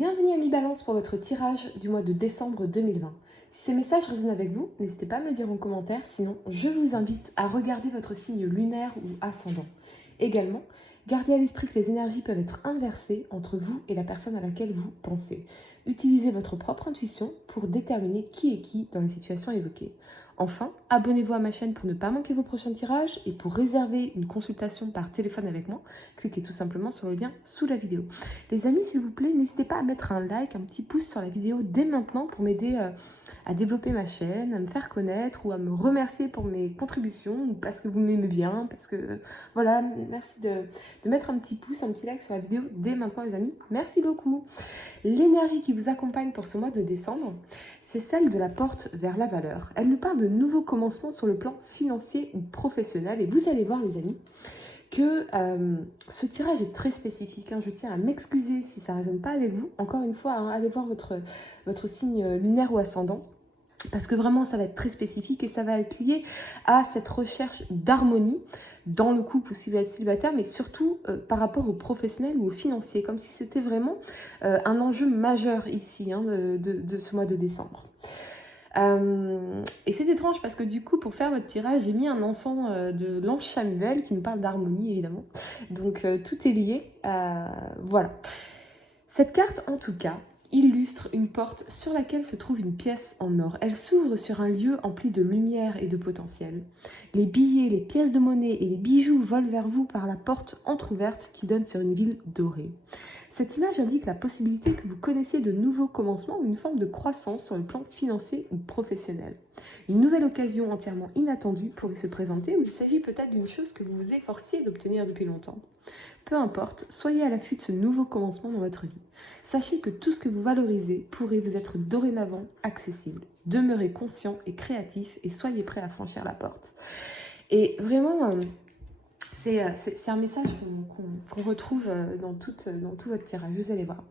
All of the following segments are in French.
Bienvenue à Mi-Balance pour votre tirage du mois de décembre 2020. Si ce message résonne avec vous, n'hésitez pas à me le dire en commentaire, sinon je vous invite à regarder votre signe lunaire ou ascendant. Également, gardez à l'esprit que les énergies peuvent être inversées entre vous et la personne à laquelle vous pensez. Utilisez votre propre intuition pour déterminer qui est qui dans les situations évoquées. Enfin, abonnez-vous à ma chaîne pour ne pas manquer vos prochains tirages et pour réserver une consultation par téléphone avec moi, cliquez tout simplement sur le lien sous la vidéo. Les amis, s'il vous plaît, n'hésitez pas à mettre un like, un petit pouce sur la vidéo dès maintenant pour m'aider à développer ma chaîne, à me faire connaître ou à me remercier pour mes contributions ou parce que vous m'aimez bien, parce que voilà, merci de mettre un petit pouce, un petit like sur la vidéo dès maintenant les amis. Merci beaucoup. L'énergie qui vous accompagne pour ce mois de décembre, c'est celle de la porte vers la valeur. Elle nous parle de nouveaux commencements sur le plan financier ou professionnel et vous allez voir les amis, que ce tirage est très spécifique. Je tiens à m'excuser si ça ne résonne pas avec vous. Encore une fois, allez voir votre signe lunaire ou ascendant. Parce que vraiment, ça va être très spécifique et ça va être lié à cette recherche d'harmonie dans le couple ou si vous êtes célibataire, mais surtout par rapport aux professionnels ou aux financiers, comme si c'était vraiment un enjeu majeur ici de ce mois de décembre. Et c'est étrange parce que du coup pour faire votre tirage j'ai mis un encens de l'ange Chamuel qui nous parle d'harmonie évidemment, donc tout est lié, voilà. Cette carte en tout cas illustre une porte sur laquelle se trouve une pièce en or. Elle s'ouvre sur un lieu empli de lumière et de potentiel. Les billets, les pièces de monnaie et les bijoux volent vers vous par la porte entrouverte qui donne sur une ville dorée. Cette image indique la possibilité que vous connaissiez de nouveaux commencements ou une forme de croissance sur le plan financier ou professionnel. Une nouvelle occasion entièrement inattendue pourrait se présenter ou il s'agit peut-être d'une chose que vous vous efforciez d'obtenir depuis longtemps. Peu importe, soyez à l'affût de ce nouveau commencement dans votre vie. Sachez que tout ce que vous valorisez pourrait vous être dorénavant accessible. Demeurez conscient et créatif et soyez prêt à franchir la porte. Et vraiment, c'est un message qu'on retrouve dans tout votre tirage, vous allez voir.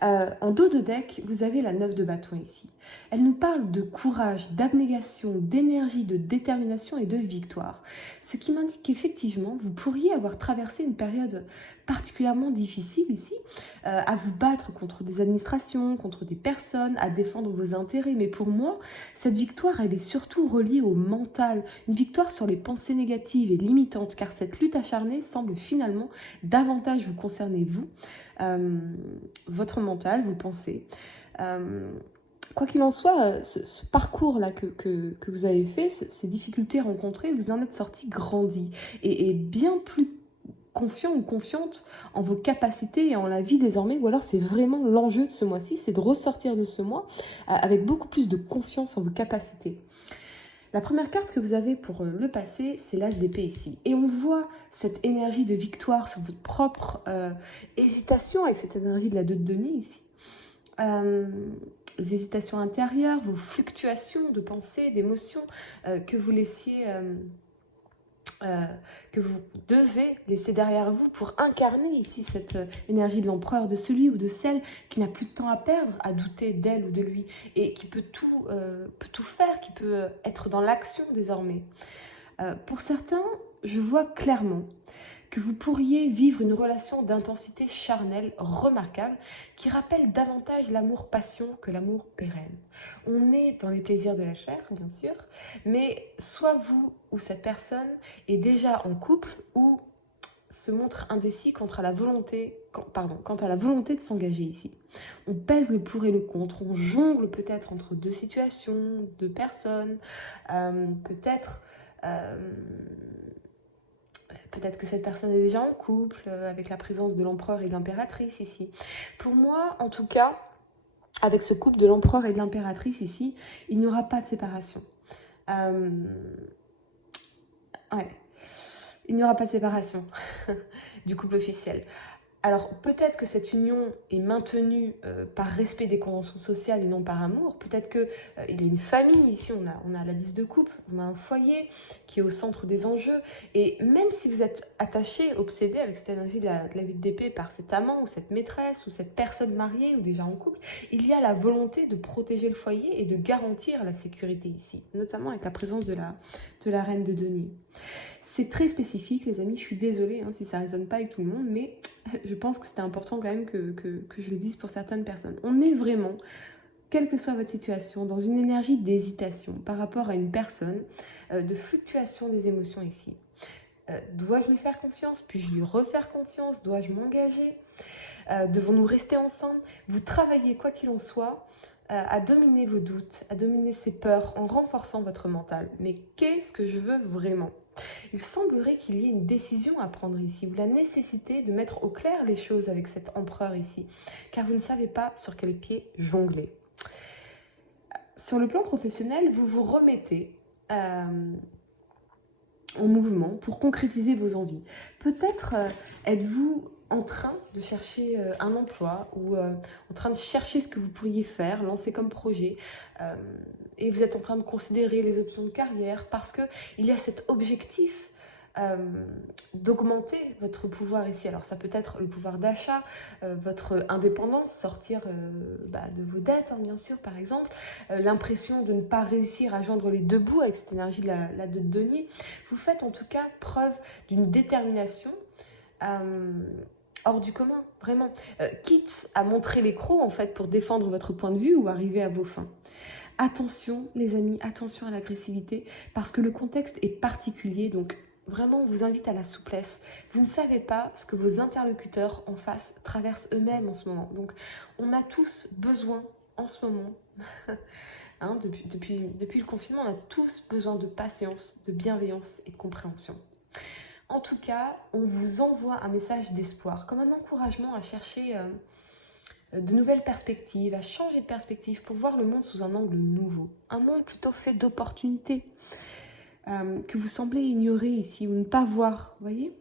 En dos de deck, vous avez la 9 de bâton ici. Elle nous parle de courage, d'abnégation, d'énergie, de détermination et de victoire. Ce qui m'indique qu'effectivement, vous pourriez avoir traversé une période particulièrement difficile ici, à vous battre contre des administrations, contre des personnes, à défendre vos intérêts. Mais pour moi, cette victoire, elle est surtout reliée au mental. Une victoire sur les pensées négatives et limitantes, car cette lutte acharnée semble finalement davantage vous concerner vous, votre mental, vos pensées. Quoi qu'il en soit, ce parcours-là que vous avez fait, ces difficultés rencontrées, vous en êtes sorti grandi et bien plus confiant ou confiante en vos capacités et en la vie désormais, ou alors c'est vraiment l'enjeu de ce mois-ci, c'est de ressortir de ce mois avec beaucoup plus de confiance en vos capacités. La première carte que vous avez pour le passé, c'est l'As d'épée ici. Et on voit cette énergie de victoire sur votre propre hésitation avec cette énergie de la 2 de denier ici. Les hésitations intérieures, vos fluctuations de pensée, d'émotions que vous laissiez... que vous devez laisser derrière vous pour incarner ici cette énergie de l'empereur, de celui ou de celle qui n'a plus de temps à perdre, à douter d'elle ou de lui, et qui peut tout faire, qui peut être dans l'action désormais. Pour certains, je vois clairement que vous pourriez vivre une relation d'intensité charnelle remarquable qui rappelle davantage l'amour-passion que l'amour pérenne. On est dans les plaisirs de la chair, bien sûr, mais soit vous ou cette personne est déjà en couple ou se montre indécis quant à la volonté de s'engager ici. On pèse le pour et le contre, on jongle peut-être entre deux situations, deux personnes, peut-être que cette personne est déjà en couple, avec la présence de l'empereur et de l'impératrice ici. Pour moi, en tout cas, avec ce couple de l'empereur et de l'impératrice ici, il n'y aura pas de séparation. Il n'y aura pas de séparation du couple officiel. Alors, peut-être que cette union est maintenue par respect des conventions sociales et non par amour. Peut-être qu'il y a une famille, ici on a la 10 de coupe, on a un foyer qui est au centre des enjeux. Et même si vous êtes attaché, obsédé avec cette énergie de la 8 d'épée par cet amant ou cette maîtresse ou cette personne mariée ou déjà en couple, il y a la volonté de protéger le foyer et de garantir la sécurité ici, notamment avec la présence de la reine de denier. C'est très spécifique, les amis, je suis désolée si ça ne résonne pas avec tout le monde, mais je pense que c'était important quand même que je le dise pour certaines personnes. On est vraiment, quelle que soit votre situation, dans une énergie d'hésitation par rapport à une personne, de fluctuation des émotions ici. Dois-je lui faire confiance? Puis-je lui refaire confiance? Dois-je m'engager? Devons-nous rester ensemble? Vous travaillez, quoi qu'il en soit, à dominer vos doutes, à dominer ces peurs en renforçant votre mental. Mais qu'est-ce que je veux vraiment? Il semblerait qu'il y ait une décision à prendre ici, ou la nécessité de mettre au clair les choses avec cet empereur ici, car vous ne savez pas sur quel pied jongler. Sur le plan professionnel, vous vous remettez en mouvement pour concrétiser vos envies. Peut-être êtes-vous en train de chercher un emploi ou en train de chercher ce que vous pourriez faire, lancer comme projet, et vous êtes en train de considérer les options de carrière parce qu'il y a cet objectif d'augmenter votre pouvoir ici. Alors ça peut être le pouvoir d'achat, votre indépendance, sortir de vos dettes, bien sûr, par exemple, l'impression de ne pas réussir à joindre les deux bouts avec cette énergie de la de denier. Vous faites en tout cas preuve d'une détermination hors du commun, vraiment, quitte à montrer les crocs en fait pour défendre votre point de vue ou arriver à vos fins. Attention les amis, attention à l'agressivité parce que le contexte est particulier, donc vraiment on vous invite à la souplesse. Vous ne savez pas ce que vos interlocuteurs en face traversent eux-mêmes en ce moment, donc on a tous besoin en ce moment, depuis le confinement, on a tous besoin de patience, de bienveillance et de compréhension. En tout cas, on vous envoie un message d'espoir, comme un encouragement à chercher de nouvelles perspectives, à changer de perspective pour voir le monde sous un angle nouveau. Un monde plutôt fait d'opportunités que vous semblez ignorer ici ou ne pas voir, vous voyez.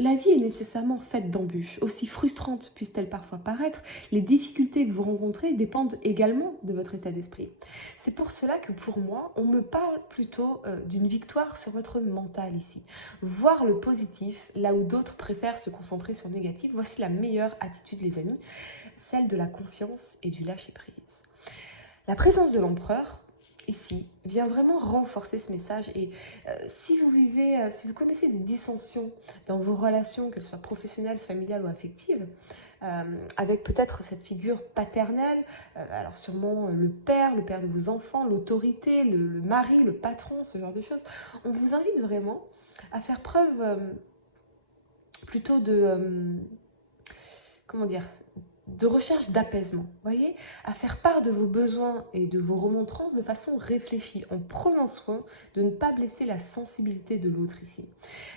La vie est nécessairement faite d'embûches, aussi frustrantes puissent-elles parfois paraître. Les difficultés que vous rencontrez dépendent également de votre état d'esprit. C'est pour cela que pour moi, on me parle plutôt d'une victoire sur votre mental ici. Voir le positif, là où d'autres préfèrent se concentrer sur le négatif, voici la meilleure attitude les amis, celle de la confiance et du lâcher-prise. La présence de l'empereur, ici, vient vraiment renforcer ce message et si vous connaissez des dissensions dans vos relations, qu'elles soient professionnelles, familiales ou affectives, avec peut-être cette figure paternelle, alors sûrement le père de vos enfants, l'autorité, le mari, le patron, ce genre de choses, on vous invite vraiment à faire preuve plutôt de, de recherche d'apaisement, voyez, à faire part de vos besoins et de vos remontrances de façon réfléchie, en prenant soin de ne pas blesser la sensibilité de l'autre ici.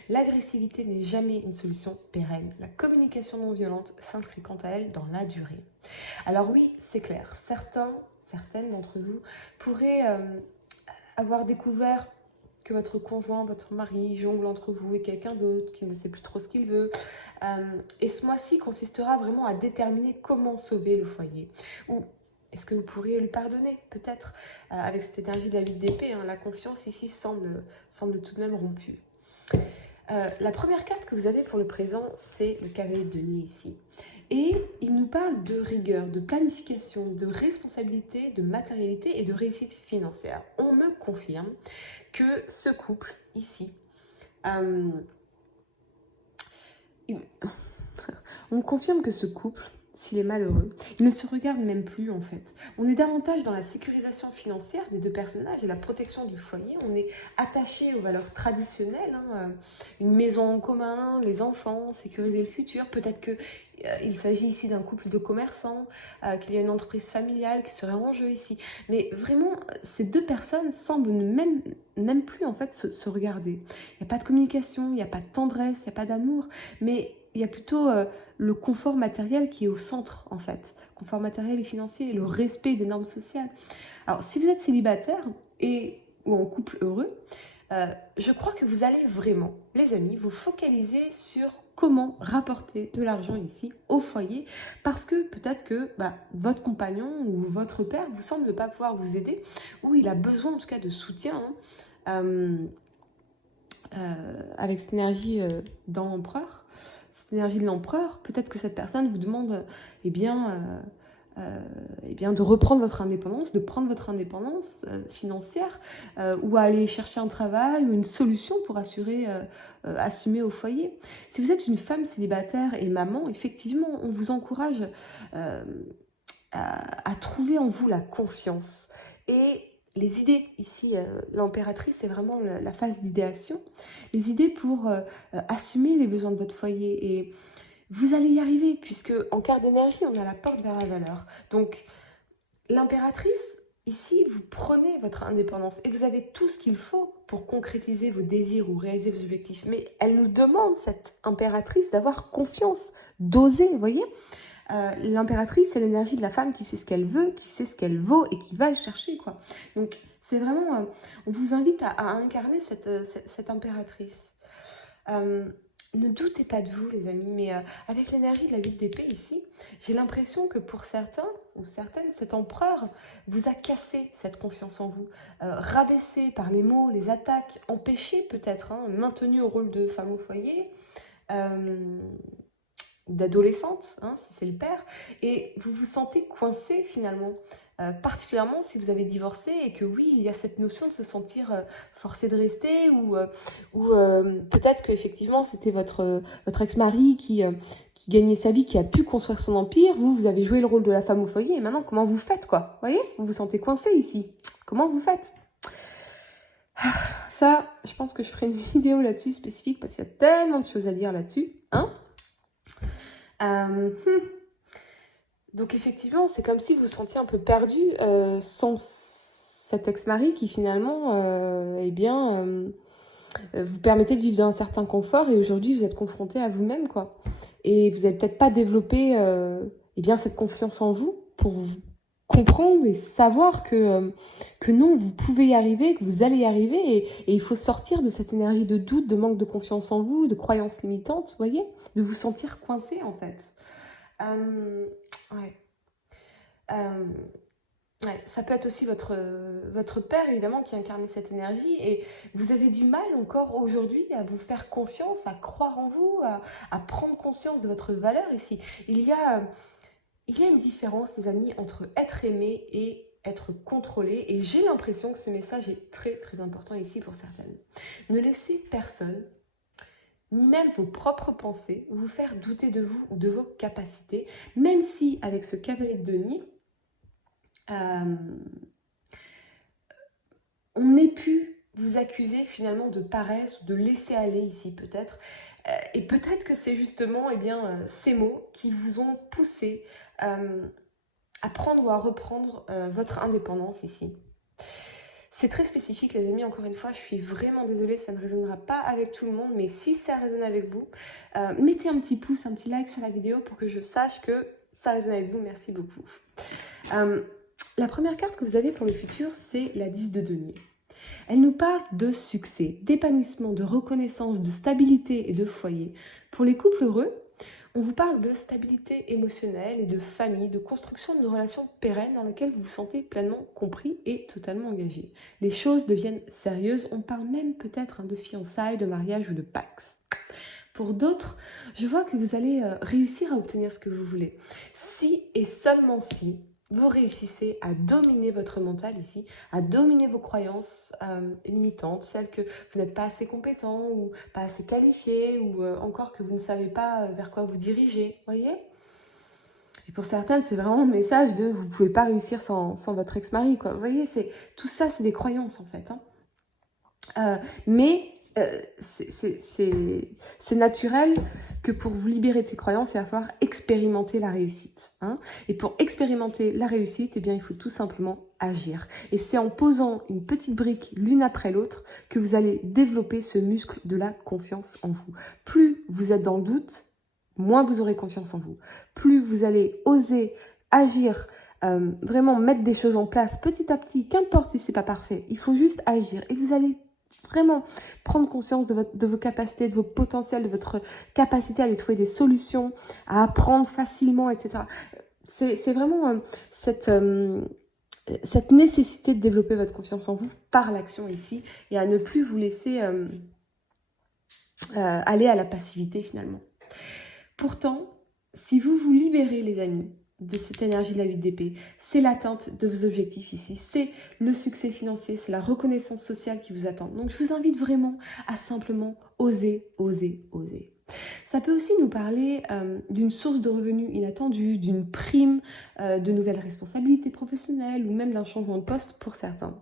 L'agressivité n'est jamais une solution pérenne. La communication non violente s'inscrit quant à elle dans la durée. Alors oui, c'est clair, certaines d'entre vous pourraient avoir découvert que votre conjoint, votre mari jongle entre vous et quelqu'un d'autre qui ne sait plus trop ce qu'il veut. Et ce mois-ci consistera vraiment à déterminer comment sauver le foyer. Ou est-ce que vous pourriez lui pardonner, peut-être, avec cette énergie de la 8 d'épée, la confiance ici semble tout de même rompue. La première carte que vous avez pour le présent, c'est le cavalier de denier ici. Et il nous parle de rigueur, de planification, de responsabilité, de matérialité et de réussite financière. On me confirme que ce couple ici, on me confirme que ce couple, s'il est malheureux, il ne se regarde même plus en fait. On est davantage dans la sécurisation financière des deux personnages et la protection du foyer. On est attaché aux valeurs traditionnelles, une maison en commun, les enfants, sécuriser le futur. Peut-être que il s'agit ici d'un couple de commerçants, qu'il y a une entreprise familiale qui serait en jeu ici. Mais vraiment, ces deux personnes semblent n'aiment plus en fait se regarder. Il n'y a pas de communication, il n'y a pas de tendresse, il n'y a pas d'amour, mais il y a plutôt le confort matériel qui est au centre en fait. Confort matériel et financier, le respect des normes sociales. Alors si vous êtes célibataire ou en couple heureux, je crois que vous allez vraiment, les amis, vous focaliser sur comment rapporter de l'argent ici au foyer parce que peut-être que votre compagnon ou votre père vous semble ne pas pouvoir vous aider ou il a besoin en tout cas de soutien avec cette énergie d'empereur, cette énergie de l'empereur. Peut-être que cette personne vous demande eh bien, de reprendre votre indépendance, de prendre votre indépendance financière, ou à aller chercher un travail ou une solution pour assumer au foyer. Si vous êtes une femme célibataire et maman, effectivement, on vous encourage euh, à trouver en vous la confiance. Et les idées, ici, l'impératrice, c'est vraiment la phase d'idéation, les idées pour assumer les besoins de votre foyer. Et vous allez y arriver, puisque en carte d'énergie, on a la porte vers la valeur. Donc, l'impératrice, ici, vous prenez votre indépendance et vous avez tout ce qu'il faut pour concrétiser vos désirs ou réaliser vos objectifs. Mais elle nous demande, cette impératrice, d'avoir confiance, d'oser, vous voyez. L'impératrice, c'est l'énergie de la femme qui sait ce qu'elle veut, qui sait ce qu'elle vaut et qui va le chercher, quoi. Donc, c'est vraiment... on vous invite à incarner cette impératrice. Ne doutez pas de vous, les amis, mais avec l'énergie de la 8 d'épée ici, j'ai l'impression que pour certains ou certaines, cet empereur vous a cassé cette confiance en vous, rabaissé par les mots, les attaques, empêché peut-être, maintenu au rôle de femme au foyer, d'adolescente, si c'est le père, et vous vous sentez coincé finalement. Particulièrement si vous avez divorcé et que oui, il y a cette notion de se sentir forcé de rester ou peut-être qu'effectivement c'était votre ex-mari qui gagnait sa vie, qui a pu construire son empire, vous avez joué le rôle de la femme au foyer et maintenant comment vous faites quoi? Vous voyez? Vous vous sentez coincé ici. Comment vous faites? Ça, je pense que je ferai une vidéo là-dessus spécifique parce qu'il y a tellement de choses à dire là-dessus. Donc effectivement, c'est comme si vous vous sentiez un peu perdu sans cet ex-mari qui finalement, vous permettait de vivre dans un certain confort et aujourd'hui vous êtes confronté à vous-même, quoi. Et vous n'avez peut-être pas développé cette confiance en vous pour comprendre et savoir que non, vous pouvez y arriver, que vous allez y arriver et il faut sortir de cette énergie de doute, de manque de confiance en vous, de croyances limitantes, vous voyez, de vous sentir coincé en fait. Ça peut être aussi votre père, évidemment, qui incarnait cette énergie. Et vous avez du mal encore aujourd'hui à vous faire confiance, à croire en vous, à prendre conscience de votre valeur ici. Il y a une différence, les amis, entre être aimé et être contrôlé. Et j'ai l'impression que ce message est très, très important ici pour certaines. Ne laissez personne, ni même vos propres pensées, vous faire douter de vous ou de vos capacités, même si, avec ce cavalier de denier, on ait pu vous accuser finalement de paresse ou de laisser aller ici peut-être. Et peut-être que c'est justement ces mots qui vous ont poussé à prendre ou à reprendre votre indépendance ici. C'est très spécifique les amis, encore une fois, je suis vraiment désolée, ça ne résonnera pas avec tout le monde, mais si ça résonne avec vous, mettez un petit pouce, un petit like sur la vidéo pour que je sache que ça résonne avec vous, merci beaucoup. La première carte que vous avez pour le futur, c'est la 10 de denier. Elle nous parle de succès, d'épanouissement, de reconnaissance, de stabilité et de foyer. Pour les couples heureux, on vous parle de stabilité émotionnelle et de famille, de construction d'une relation pérenne dans laquelle vous vous sentez pleinement compris et totalement engagé. Les choses deviennent sérieuses, on parle même peut-être de fiançailles, de mariage ou de pax. Pour d'autres, je vois que vous allez réussir à obtenir ce que vous voulez. Si et seulement si vous réussissez à dominer votre mental ici, à dominer vos croyances limitantes, celles que vous n'êtes pas assez compétent ou pas assez qualifié ou encore que vous ne savez pas vers quoi vous dirigez, voyez? Et pour certaines, c'est vraiment le message de vous ne pouvez pas réussir sans votre ex-mari, quoi. Vous voyez, tout ça, c'est des croyances en fait. Mais c'est naturel que pour vous libérer de ces croyances, il va falloir expérimenter la réussite. Et pour expérimenter la réussite, il faut tout simplement agir. Et c'est en posant une petite brique l'une après l'autre que vous allez développer ce muscle de la confiance en vous. Plus vous êtes dans le doute, moins vous aurez confiance en vous. Plus vous allez oser agir, vraiment mettre des choses en place petit à petit, qu'importe si c'est pas parfait, il faut juste agir et vous allez vraiment prendre conscience de vos capacités, de vos potentiels, de votre capacité à aller trouver des solutions, à apprendre facilement, etc. C'est vraiment cette nécessité de développer votre confiance en vous par l'action ici et à ne plus vous laisser aller à la passivité finalement. Pourtant, si vous vous libérez les amis de cette énergie de la 8 d'épée, c'est l'atteinte de vos objectifs ici, c'est le succès financier, c'est la reconnaissance sociale qui vous attend. Donc je vous invite vraiment à simplement oser, oser, oser. Ça peut aussi nous parler d'une source de revenus inattendue, d'une prime, de nouvelles responsabilités professionnelles ou même d'un changement de poste pour certains.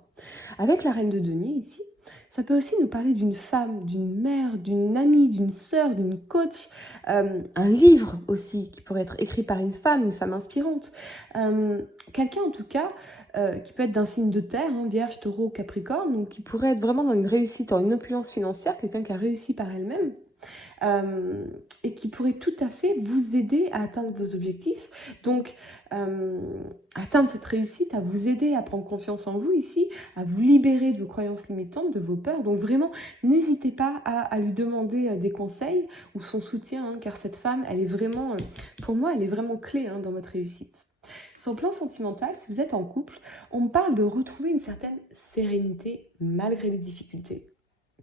Avec la reine de denier ici, ça peut aussi nous parler d'une femme, d'une mère, d'une amie, d'une sœur, d'une coach, un livre aussi qui pourrait être écrit par une femme inspirante. Quelqu'un en tout cas qui peut être d'un signe de terre, hein, Vierge, Taureau, Capricorne, donc qui pourrait être vraiment dans une réussite, dans une opulence financière, quelqu'un qui a réussi par elle-même. Et qui pourrait tout à fait vous aider à atteindre vos objectifs. Donc, atteindre cette réussite, à vous aider à prendre confiance en vous ici, à vous libérer de vos croyances limitantes, de vos peurs. Donc vraiment, n'hésitez pas à lui demander des conseils ou son soutien, hein, car cette femme, elle est vraiment, pour moi, elle est vraiment clé dans votre réussite. Sur le plan sentimental, si vous êtes en couple, on me parle de retrouver une certaine sérénité malgré les difficultés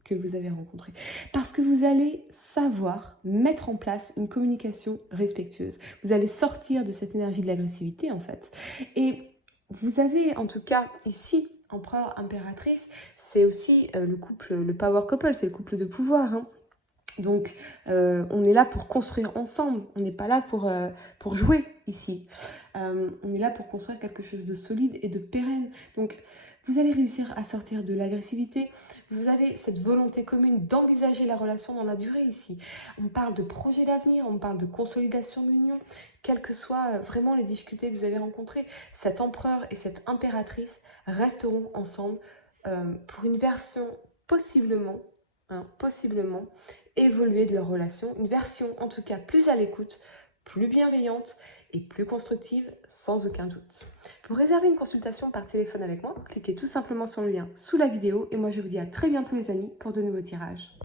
que vous avez rencontrées. Parce que vous allez savoir mettre en place une communication respectueuse. Vous allez sortir de cette énergie de l'agressivité en fait. Et vous avez en tout cas ici, empereur, impératrice, c'est aussi le couple, le power couple, c'est le couple de pouvoir. Hein. Donc, on est là pour construire ensemble. On n'est pas là pour jouer ici. On est là pour construire quelque chose de solide et de pérenne. Donc, vous allez réussir à sortir de l'agressivité. Vous avez cette volonté commune d'envisager la relation dans la durée ici. On parle de projet d'avenir, on parle de consolidation de l'union. Quelles que soient vraiment les difficultés que vous avez rencontrées, cet empereur et cette impératrice resteront ensemble pour une version possiblement évoluer de leur relation, une version en tout cas plus à l'écoute, plus bienveillante et plus constructive sans aucun doute. Pour réserver une consultation par téléphone avec moi, cliquez tout simplement sur le lien sous la vidéo et moi je vous dis à très bientôt les amis pour de nouveaux tirages.